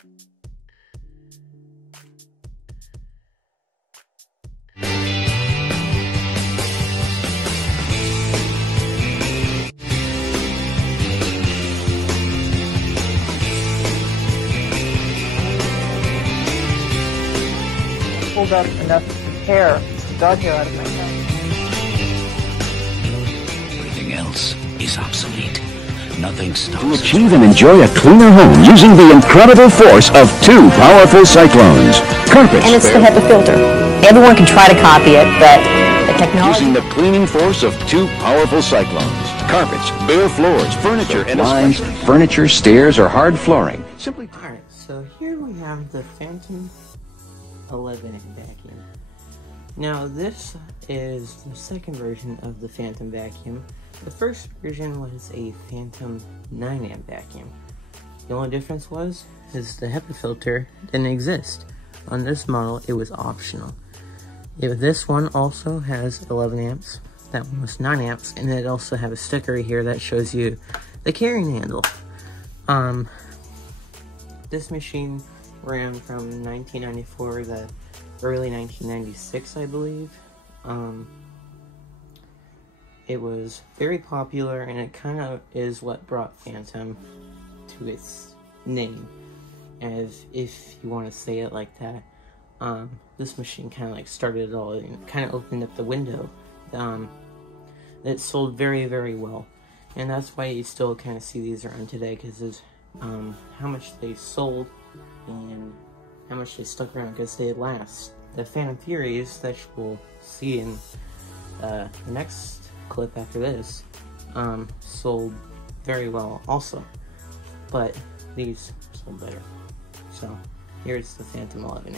Pulled up enough hair to dog hair out of my head. Everything else is obsolete. Nothing stops. To achieve and enjoy a cleaner home using the incredible force of 2 powerful cyclones. Carpets. And it's the HEPA filter. Everyone can try to copy it, but the technology... Using the cleaning force of 2 powerful cyclones. Carpets, bare floors, furniture, and blinds, furniture, stairs, or hard flooring. Simply. Alright, so here we have the Fantom 11 vacuum. Now this is the second version of the Fantom vacuum. The first version was a Fantom 9 amp vacuum. The only difference is the HEPA filter didn't exist. On this model, it was optional. This one also has 11 amps, that one was 9 amps, and it also have a sticker here that shows you the carrying handle. This machine ran from 1994 to early 1996, I believe. It was very popular, and it kind of is what brought Fantom to its name, as if you want to say it like that. This machine kind of like started it all, and kind of opened up the window. It sold very, very well, and that's why you still kind of see these around today, because it's how much they sold and how much they stuck around, because they last. The Fantom Furies that we'll see in the next clip after this sold very well also, but these sold better. So here's the Fantom 11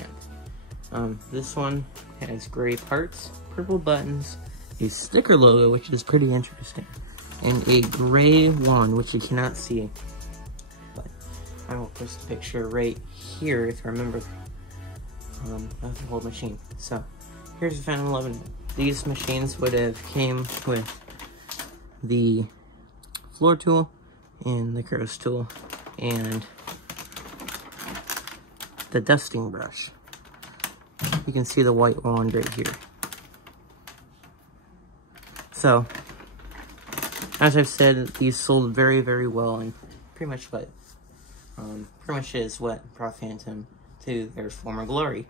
amp. This one has gray parts, purple buttons, a sticker logo, which is pretty interesting, and a gray wand, which you cannot see, but I will post a picture right here if I remember of the whole machine. So here's the Fantom 11. These machines would have came with the floor tool and the crow's tool and the dusting brush. You can see the white wand right here. So, as I've said, these sold very, very well, and pretty much is what brought Fantom to their former glory.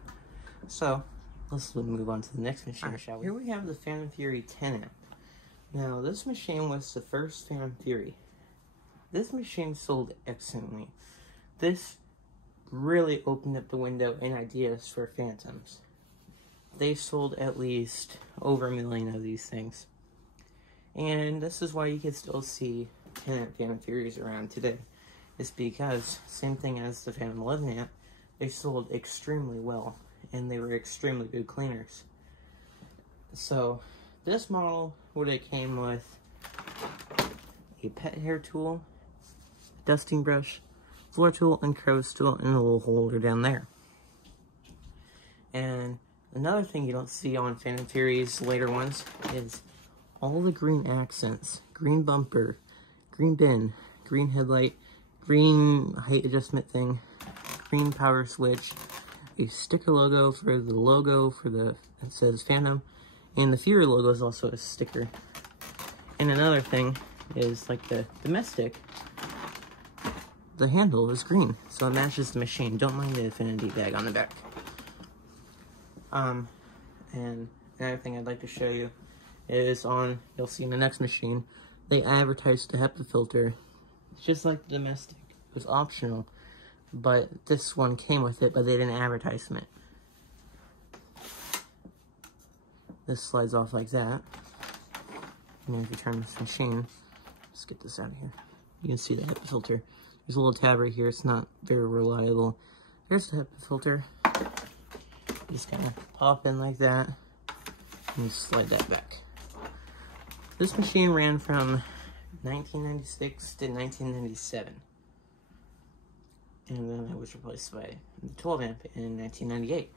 So, let's move on to the next machine, shall we? Here we have the Fantom Fury 10 amp. Now, this machine was the first Fantom Fury. This machine sold excellently. This really opened up the window and ideas for Fantoms. They sold at least over 1 million of these things. And this is why you can still see 10 amp Fantom Furies around today. It's because, same thing as the Fantom 11 amp, they sold extremely well, and they were extremely good cleaners. So, this model would have came with a pet hair tool, dusting brush, floor tool, and crow's tool, and a little holder down there. And another thing you don't see on Fantom Fury's later ones is all the green accents. Green bumper, green bin, green headlight, green height adjustment thing, green power switch, a sticker logo for the it says Fantom, and the Fury logo is also a sticker. And another thing is, like the domestic, the handle is green, so it matches the machine. Don't mind the affinity bag on the back. And another thing I'd like to show you is you'll see in the next machine, they advertised the HEPA filter. It's just like the domestic. It was optional, but this one came with it, but they didn't advertise it. This slides off like that. And if you turn this machine, let's get this out of here. You can see the HEPA filter. There's a little tab right here. It's not very reliable. There's the HEPA filter. Just kind of pop in like that, and slide that back. This machine ran from 1996 to 1997. And then it was replaced by the 12 amp in 1998.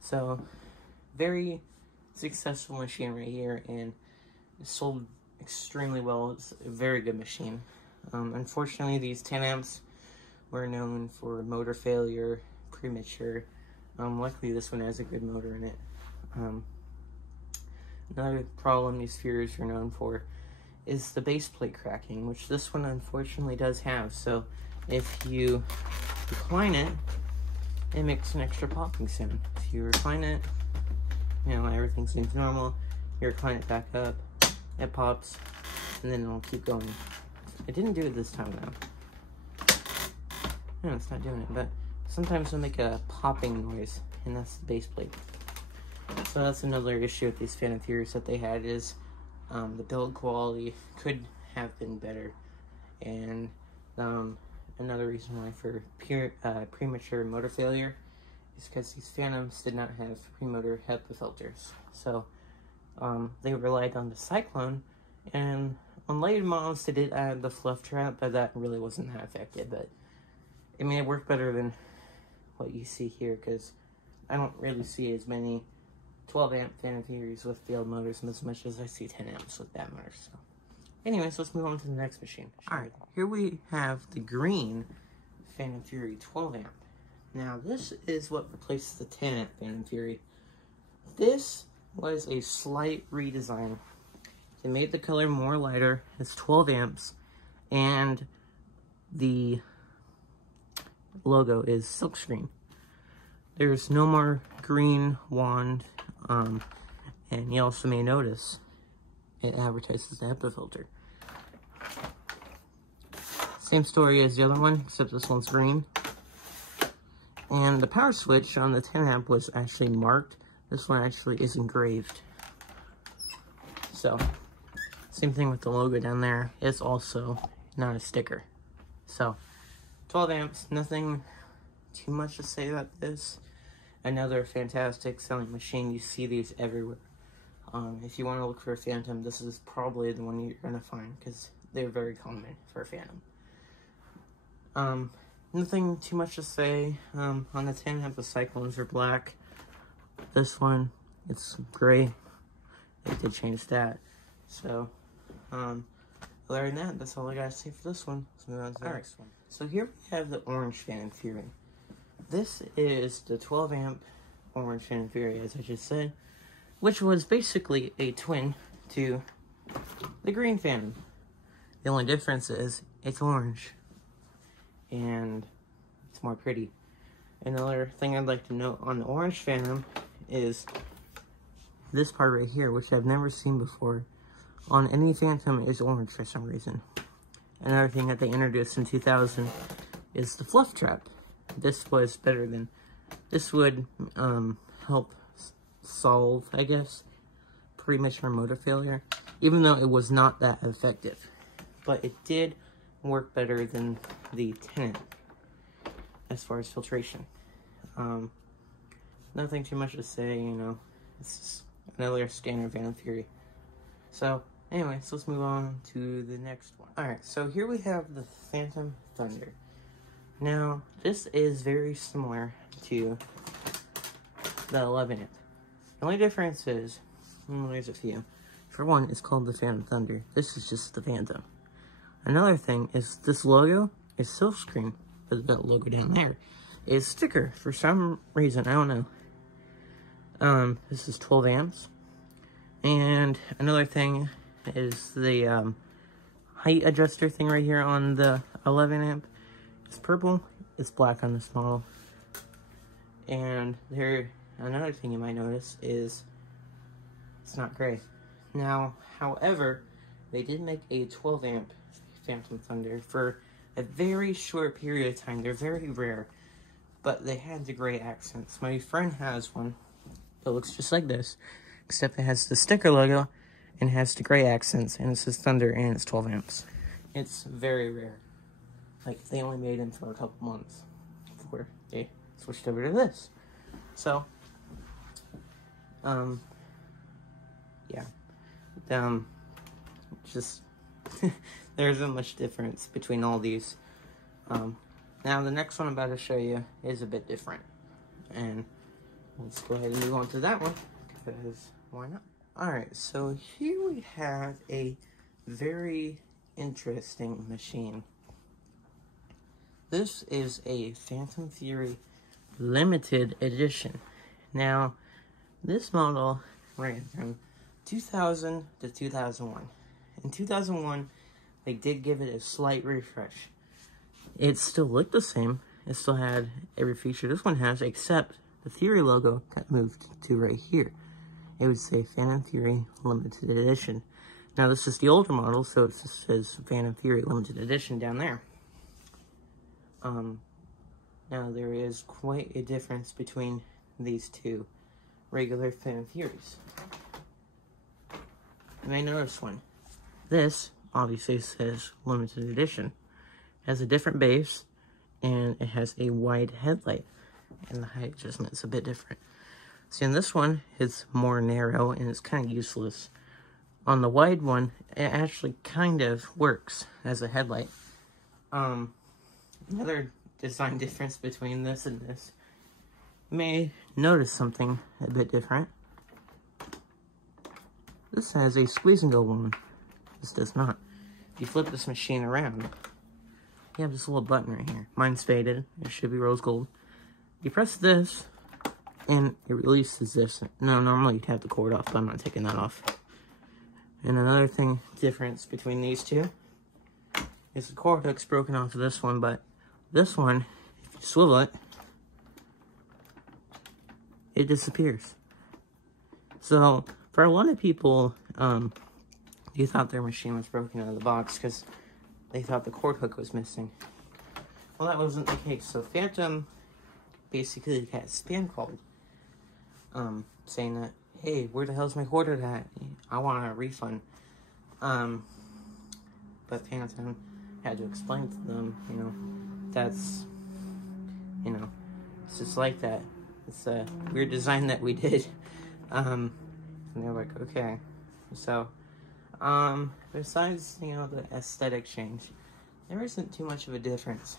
So, very successful machine right here, and it sold extremely well. It's a very good machine. Unfortunately, these 10 amps were known for motor failure, premature. Luckily this one has a good motor in it. Another problem these Furies are known for is the base plate cracking, which this one unfortunately does have. So if you recline it, it makes an extra popping sound. If you recline it, you know, everything seems normal. You recline it back up, it pops, and then it'll keep going. It didn't do it this time though. No, it's not doing it, but sometimes it'll make a popping noise, and that's the base plate. So that's another issue with these Fantom Furies that they had, is the build quality could have been better. And another reason why for premature motor failure is because these Fantoms did not have pre-motor HEPA filters. So they relied on the Cyclone, and on later models they did add the fluff trap, but that really wasn't that effective. But I mean, it worked better than what you see here, because I don't really see as many 12 amp Fantom Furies with failed motors as much as I see 10 amps with bad motors. So anyways, let's move on to the next machine. Alright, here we have the green Fantom Fury 12 amp. Now this is what replaced the 10 amp Fantom Fury. This was a slight redesign. They made the color more lighter. It's 12 amps, and the logo is silkscreen. There's no more green wand, and you also may notice it advertises the HEPA filter. Same story as the other one, except this one's green. And the power switch on the 10 amp was actually marked. This one actually is engraved. So, same thing with the logo down there. It's also not a sticker. So, 12 amps, nothing too much to say about this. Another fantastic selling machine. You see these everywhere. If you want to look for a Fantom, this is probably the one you're going to find, because they're very common for a Fantom. Nothing too much to say. On the 10 amp, the Cyclones are black. This one, it's gray. They did change that. So, other than that, that's all I got to say for this one. Let's move on to the next one. So here we have the orange Fantom Fury. This is the 12 amp orange Fantom Fury, as I just said, which was basically a twin to the green Fantom. The only difference is it's orange, and it's more pretty. Another thing I'd like to note on the orange Fantom is this part right here, which I've never seen before on any Fantom, is orange for some reason. Another thing that they introduced in 2000 is the fluff trap. This was better than, this would help solve, I guess, premature motor failure, even though it was not that effective. But it did work better than the 10 amp as far as filtration. Nothing too much to say, you know, it's just another standard Fantom Fury. So, anyways, let's move on to the next one. Alright, so here we have the Fantom Thunder. Now, this is very similar to the 11 amp. The only difference is, well, there's a few. For one, it's called the Fantom Thunder. This is just the Fantom. Another thing is this logo is silkscreen, but that logo down there is sticker for some reason. I don't know. This is 12 amps. And another thing is the height adjuster thing right here on the 11 amp. It's purple, it's black on this model. And another thing you might notice is it's not gray. Now, however, they did make a 12 amp Fantom Thunder for a very short period of time. They're very rare, but they had the gray accents. My friend has one that looks just like this, except it has the sticker logo and has the gray accents, and it says Thunder, and it's 12 amps. It's very rare. Like, they only made them for a couple months before they switched over to this. So, yeah. Just, there isn't much difference between all these. Now, the next one I'm about to show you is a bit different. And let's go ahead and move on to that one, because why not? Alright, so here we have a very interesting machine. this is a Fantom Fury limited edition. Now, this model ran from 2000 to 2001. In 2001, they did give it a slight refresh. It still looked the same. It still had every feature this one has, except the Fury logo got moved to right here. It would say Fantom Fury Limited Edition. Now, this is the older model, so it just says Fantom Fury Limited Edition down there. Now, there is quite a difference between these two regular Fantom Furies. You may notice one. This, obviously, says Limited Edition. It has a different base, and it has a wide headlight, and the height adjustment's a bit different. See, in this one, it's more narrow, and it's kind of useless. On the wide one, it actually kind of works as a headlight. Another design difference between this and this, you may notice something a bit different. This has a squeeze and go one. This does not. If you flip this machine around, you have this little button right here. Mine's faded. It should be rose gold. You press this, and it releases this. No, normally you'd have the cord off, but I'm not taking that off. And another thing, difference between these two, is the cord hook's broken off of this one, but this one, if you swivel it, it disappears. So, for a lot of people, you thought their machine was broken out of the box because they thought the cord hook was missing. Well, that wasn't the case. So, Fantom basically got spam called, saying that, hey, where the hell's my cord hook at? I want a refund. But Fantom had to explain to them, you know, that's, you know, it's just like that. It's a weird design that we did. And they're like, okay. So, besides, you know, the aesthetic change, there isn't too much of a difference.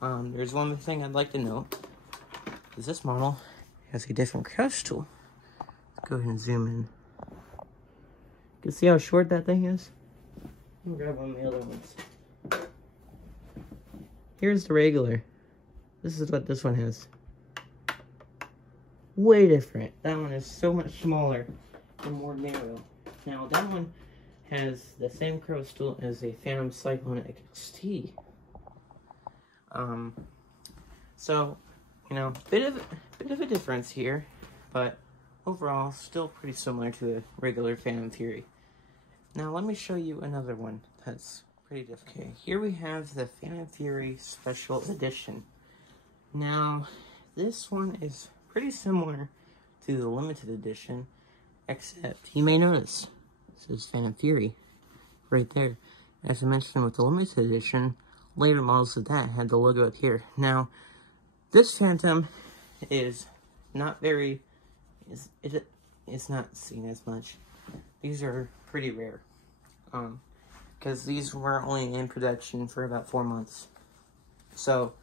There's one thing I'd like to note, is this model has a different crush tool. Let's go ahead and zoom in. You can see how short that thing is? I'll grab one of the other ones. Here's the regular. This is what this one has. Way different. That one is so much smaller and more narrow. Now, that one has the same crush tool as a Fantom Cyclone XT. So, you know, bit of a difference here, but overall, still pretty similar to a regular Fantom Fury. Now, let me show you another one that's pretty different. Okay, here we have the Fantom Fury Special Edition. Now, this one is pretty similar to the Limited Edition, except you may notice it says Fantom Fury right there. As I mentioned with the Limited Edition, later models of that had the logo up here. Now, this Fantom is not very, it's not seen as much. These are pretty rare, because these were only in production for about 4 months. So,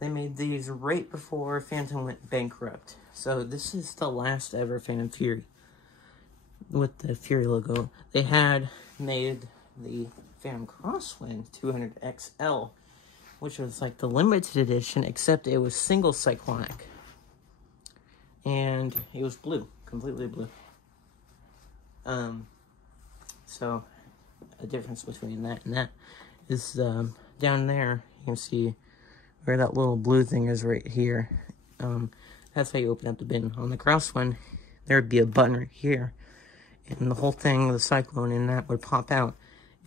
they made these right before Fantom went bankrupt. So, this is the last ever Fantom Fury with the Fury logo. They had made the Fantom Crosswind 200XL, which was like the limited edition, except it was single cyclonic. And it was blue, completely blue. So, a difference between that and that is, down there, you can see where that little blue thing is right here. That's how you open up the bin. On the Crosswind, there would be a button right here, and the whole thing, the Cyclone in that would pop out,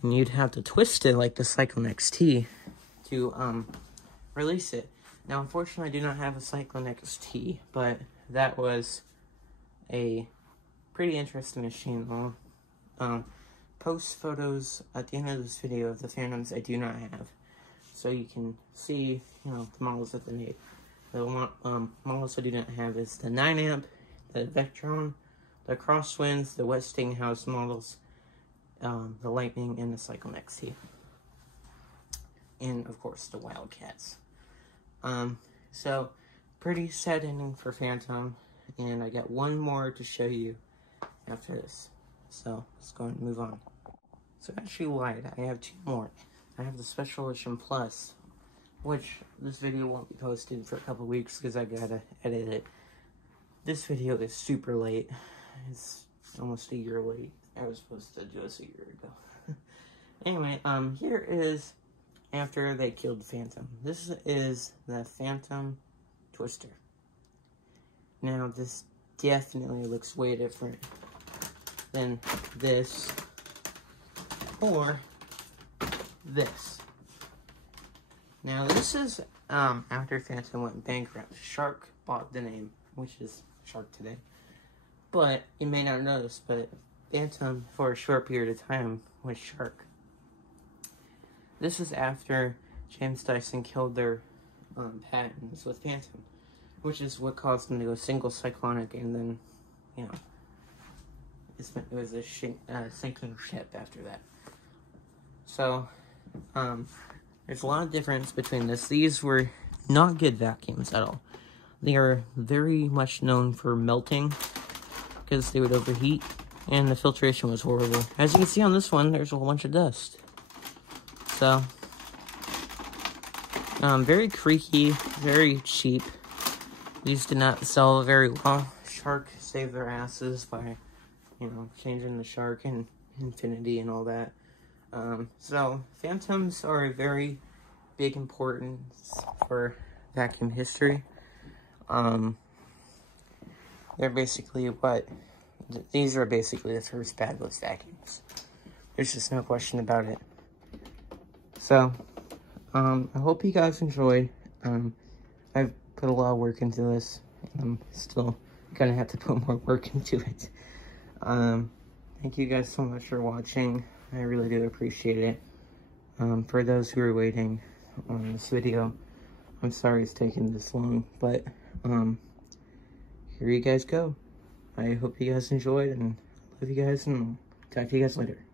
and you'd have to twist it like the Cyclone XT to, release it. Now, unfortunately, I do not have a Cyclone XT, but that was a pretty interesting machine. I'll post photos at the end of this video of the Fantoms I do not have, so you can see, you know, the models that they made. The models I do not have is the 9-amp, the Vectron, the Crosswinds, the Westinghouse models, the Lightning, and the Cyclone XT. And, of course, the Wildcats. So, pretty sad ending for Fantom, and I got one more to show you after this. So, let's go and move on. So, I actually lied. I have two more. I have the Special Edition Plus, which this video won't be posted for a couple weeks because I gotta edit it. This video is super late. It's almost a year late. I was supposed to do this a year ago. Anyway, here is after they killed Fantom. This is the Fantom Twister. Now, this definitely looks way different than this or this. Now, this is after Fantom went bankrupt. Shark bought the name, which is Shark today. But you may not notice, but Fantom for a short period of time was Shark. This is after James Dyson killed their patents with Fantom, which is what caused them to go single cyclonic, and then, you know, it was a sinking ship after that. So, there's a lot of difference between this. These were not good vacuums at all. They are very much known for melting because they would overheat, and the filtration was horrible. As you can see on this one, there's a whole bunch of dust. So, very creaky, very cheap. These did not sell very well. Shark saved their asses by, you know, changing the Shark and Infinity and all that. So, Fantoms are a very big importance for vacuum history. They're basically these are basically the first bagless vacuums. There's just no question about it. So, I hope you guys enjoyed. I've put a lot of work into this, and I'm still gonna have to put more work into it. Thank you guys so much for watching. I really do appreciate it. For those who are waiting on this video, I'm sorry it's taken this long, but, here you guys go. I hope you guys enjoyed, and I love you guys, and talk to you guys later.